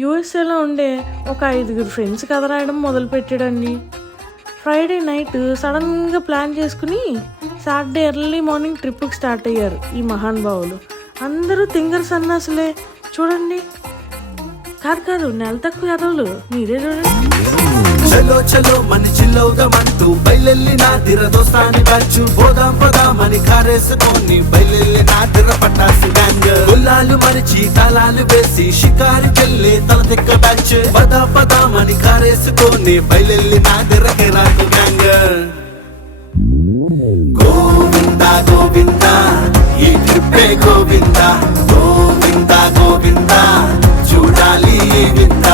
యూఎస్ఏలో ఉండే ఒక 5 ఫ్రెండ్స్ కథ రాయడం మొదలుపెట్టాడండి. ఫ్రైడే నైట్ సడన్గా ప్లాన్ చేసుకుని సాటర్డే ఎర్లీ మార్నింగ్ ట్రిప్కి స్టార్ట్ అయ్యారు ఈ మహానుభావులు. అందరూ తింగర్ సన్నాసులే చూడండి. కాదు నెల తక్కువ ఎదవలు మీరే చూడండి. చలో చలో మని చిల్లవుదామంటూ బయలెల్లిన దిరదోస్తాని బ్యాచు పోదాం పోదామని కారేసుకొని బయలెల్లిన దిర పట్టాసి గ్యాంగ్ గుల్లాలు మరిచి తాళాలు వేసి షికారుకెళ్ళి తల తిక్క బ్యాచ్ పదామని కారేసుకొని బయలెల్లిన దిర కెరాకు గ్యాంగ్. గోవింద గోవింద ఈ ట్రిప్పే గోవింద గోవింద గోవింద చూడాలి ఈ వింత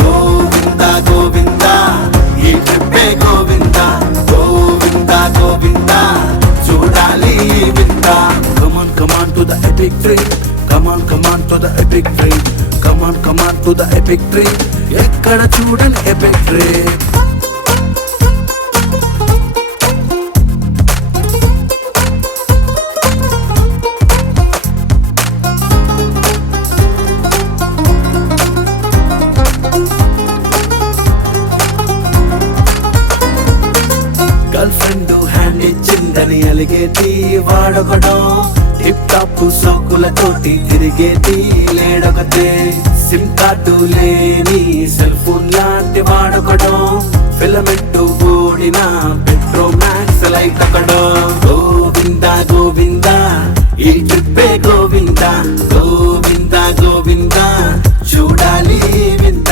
గోవింద గోవింద ఈ ట్రిప్పే గోవింద గోవింద గోవింద చూడాలి ఈ వింత. Come on to the epic trip, come on to the epic trip, come on to the epic trip, ఎక్కడ చూడని epic trip. Girl friend hand ఇచ్చిందని అలిగేది వాడొకడో టిప్ టాప్ సోకులతోటి తిరిగేది లేడొకతే. సిమ్ కార్డు లేని సెల్ ఫోన్ లాంటి వాడొకడో ఫిలమెంట్ ఓడిన పెట్రో మ్యాక్స్ లైట్ ఒకడో. గోవింద గోవింద ఈ ట్రిప్పే గోవింద గోవింద గోవింద చూడాలి వింత.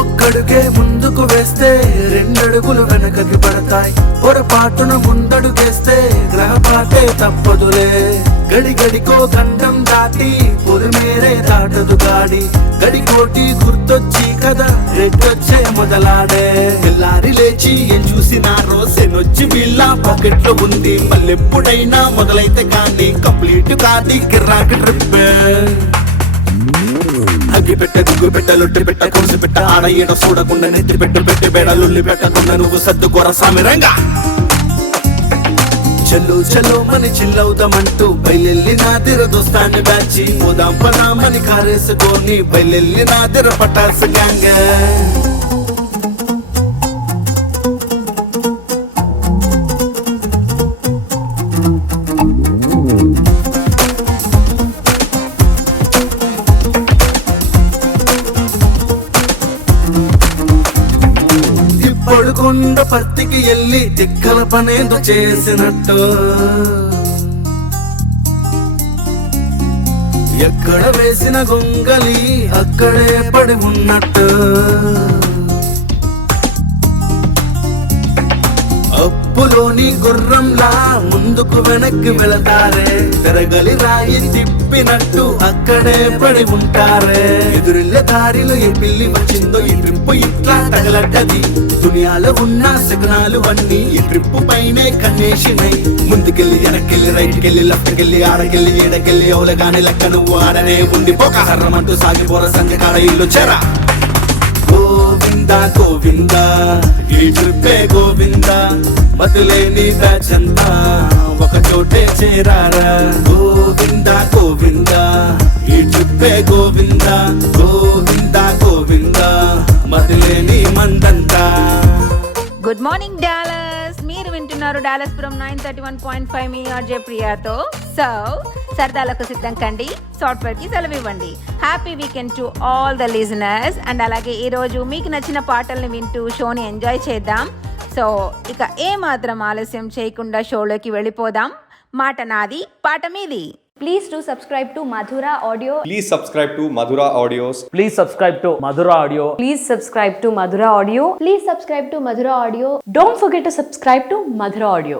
ఒక్కడుగే ముందుకు వేస్తే 2 అడుగులు వెనకకి పడతాయి. పొరపాటున ముందడుగేస్తే గ్రహపాటే తప్పదులే. గడిగడికో గండం దాటి పొలిమేరే దాటదు గాడి. గడికోటి గుర్తొచ్చి కదా రెట్టొచ్చే మొదలాడే. తెల్లారి లేచి ఏం చూసినా రోజెనొచ్చి వీళ్ళ పాకెట్లో ఉంది. మళ్ళెప్పుడైనా మొదలైతే కానీ కంప్లీట్ కాది కిర్రాకి ట్రిప్. అగ్గి పెట్ట గుగ్గు పెట్ట లొట్టి పెట్ట కొలిసి పెట్ట ఆడ ఈడ చూడకుండా నెత్తి పెట్ట పెట్టి బేడలుల్లి పెట్టకుండా నువ్వు సర్దుకోర సామిరంగా. చలో చలో మని చిల్లవుదామంటూ బయలెల్లిన దిర దోస్తాన్ని బ్యాచి పోదాం పదామని కారేసుకొని బయలెల్లిన దిర పటాసు గ్యాంగ్. పొడుగుండ పత్తికి ఎల్లి తిక్కల పనేదో చేసినట్టు ఎక్కడ వేసిన గొంగలి అక్కడే పడి ఉన్నట్టు. అప్పులోని గుర్రంలా ముందుకు వెనక్కి వెళతారే. తిరగలి రాయి తిప్పినట్టు అక్కడే పడి ఉంటారే. ఎదురెళ్ళే దారిలో ఏ పిల్లి వచ్చిందో ఈ ట్రిప్పు ఇట్లా తగలడ్డది. దునియాలో ఉన్న శకనాలు అన్నీ ఈ ట్రిప్పు పైనే కన్నేసినాయి. ముందుకెళ్ళి వెనక్కెళ్ళి రైట్కెళ్ళి లెఫ్ట్కెళ్ళి ఆడకెళ్ళి ఏడకెళ్ళి ఎవలగాని లెక్క నువ్వు ఆడనే ఉండిపోక హర్రమంటూ సాగిపోర సంఘకాడ ఇల్లు చేరా. గోవింద గోవింద ఈ ట్రిప్పే గోవింద మతులేని బ్యాచ్ అంతా ఒక చోటే చేరారా. గోవింద గోవింద ఈ ట్రిప్పే గోవింద గోవింద గోవింద మతులేని మందంతా. Good morning Dallas. మీరు వింటున్నారు డాలస్ ఫ్రమ్ 931.5 మీ ఆర్జే ప్రియాతో. సో సరదాలకు సిద్ధం కండి, సాఫ్ట్వేర్ కి సెలవు ఇవ్వండి. Happy weekend to all the listeners. And అలాగే ఈరోజు మీకు నచ్చిన పాటల్ని వింటూ షోని ఎంజాయ్ చేద్దాం. సో ఇక ఏమాత్రం ఆలస్యం చేయకుండా షోలోకి వెళ్ళిపోదాం. మాట నాది పాట మీది. Please do subscribe to Madhura Audio. Please subscribe to Madhura Audios. Please subscribe to Madhura Audio. Please subscribe to Madhura Audio. Please subscribe to Madhura Audio. Don't forget to subscribe to Madhura Audio.